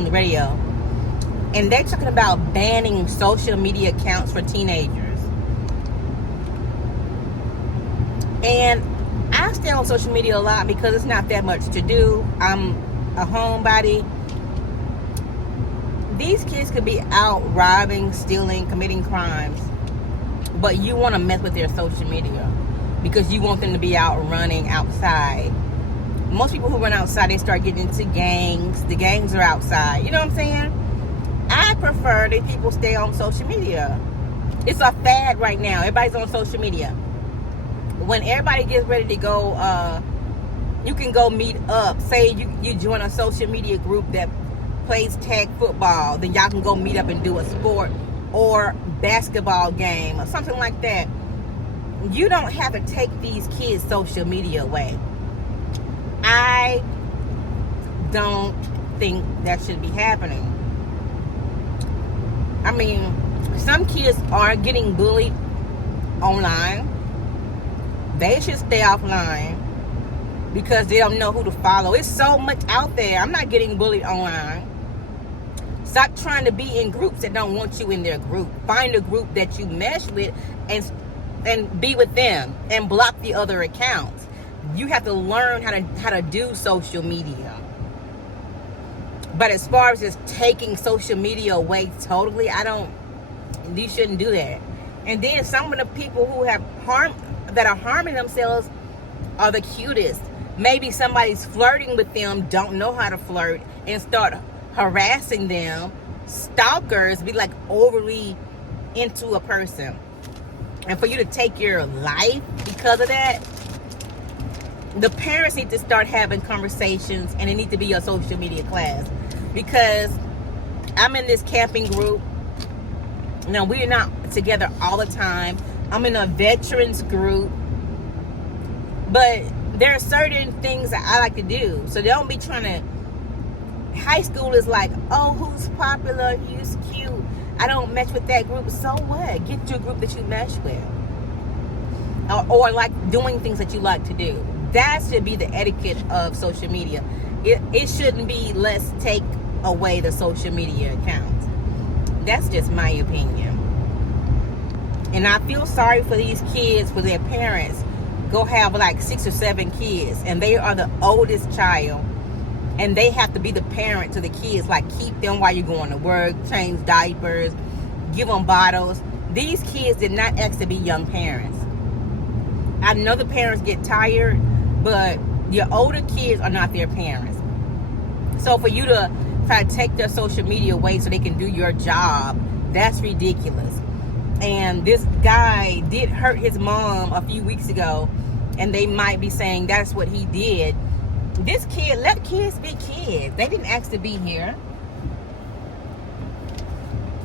on the radio, and they're talking about banning social media accounts for teenagers. And I stay on social media a lot because it's not that much to do. I'm a homebody. These kids could be out robbing, stealing, committing crimes, but you want to mess with their social media because you want them to be out running outside. Most people who run outside, they start getting into gangs. The gangs are outside. You know what I'm saying? I prefer that people stay on social media. It's a fad right now. Everybody's on social media. When everybody gets ready to go, you can go meet up. Say you join a social media group that plays tag football, then y'all can go meet up and do a sport or basketball game or something like that. You don't have to take these kids' social media away. I don't think that should be happening. I mean, some kids are getting bullied online. They should stay offline because they don't know who to follow. It's so much out there. I'm not getting bullied online. Stop trying to be in groups that don't want you in their group. Find a group that you mesh with and be with them and block the other accounts. You have to learn how to do social media. But as far as just taking social media away totally, you shouldn't do that. And then some of the people who are harming themselves are the cutest. Maybe somebody's flirting with them, don't know how to flirt, and start harassing them. Stalkers be like overly into a person, and for you to take your life because of that, the parents need to start having conversations, and it need to be a social media class. Because I'm in this camping group. Now, we're not together all the time. I'm in a veterans group, but there are certain things that I like to do. So don't be trying to. High school is like, oh, who's popular, who's cute. I don't match with that group. So what? Get your group that you mesh with. Or like doing things that you like to do. That should be the etiquette of social media. It shouldn't be, let's take away the social media accounts. That's just my opinion. And I feel sorry for these kids, for their parents. Go have like 6 or 7 kids, and they are the oldest child. And they have to be the parent to the kids, like keep them while you're going to work, change diapers, give them bottles. These kids did not ask to be young parents. I know the parents get tired, but your older kids are not their parents. So for you to try to take their social media away so they can do your job, that's ridiculous. And this guy did hurt his mom a few weeks ago, and they might be saying that's what he did. This kid, let kids be kids. They didn't ask to be here.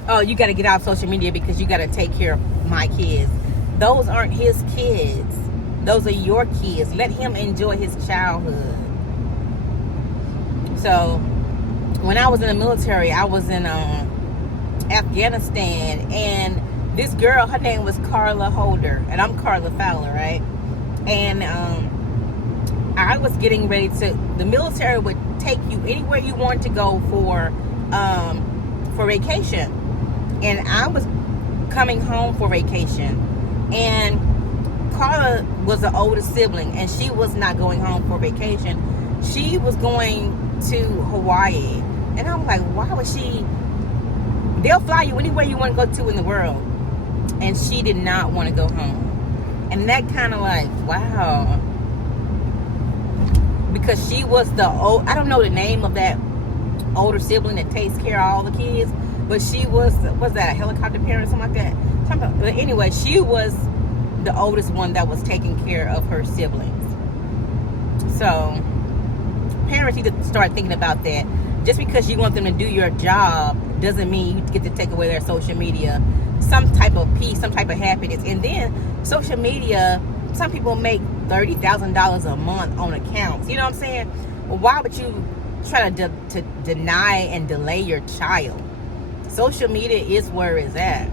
Oh, you got to get off social media because you got to take care of my kids. Those aren't his kids. Those are your kids. Let him enjoy his childhood. So, when I was in the military, I was in Afghanistan, and this girl, her name was Carla Holder, and I'm Carla Fowler, right? And I was getting ready to. The military would take you anywhere you wanted to go for vacation, and I was coming home for vacation, and Carla was the oldest sibling, and she was not going home for vacation. She was going to Hawaii, and I'm like, why would she? They'll fly you anywhere you want to go to in the world, and she did not want to go home, and that kind of like, wow. Because she was I don't know the name of that older sibling that takes care of all the kids, but she was that a helicopter parent or something like that? But anyway, she was the oldest one that was taking care of her siblings. So parents need to start thinking about that. Just because you want them to do your job doesn't mean you get to take away their social media. Some type of peace, some type of happiness. And then social media, some people make $30,000 a month on accounts. You know what I'm saying? Well, why would you try to deny and delay your child? Social media is where it's at.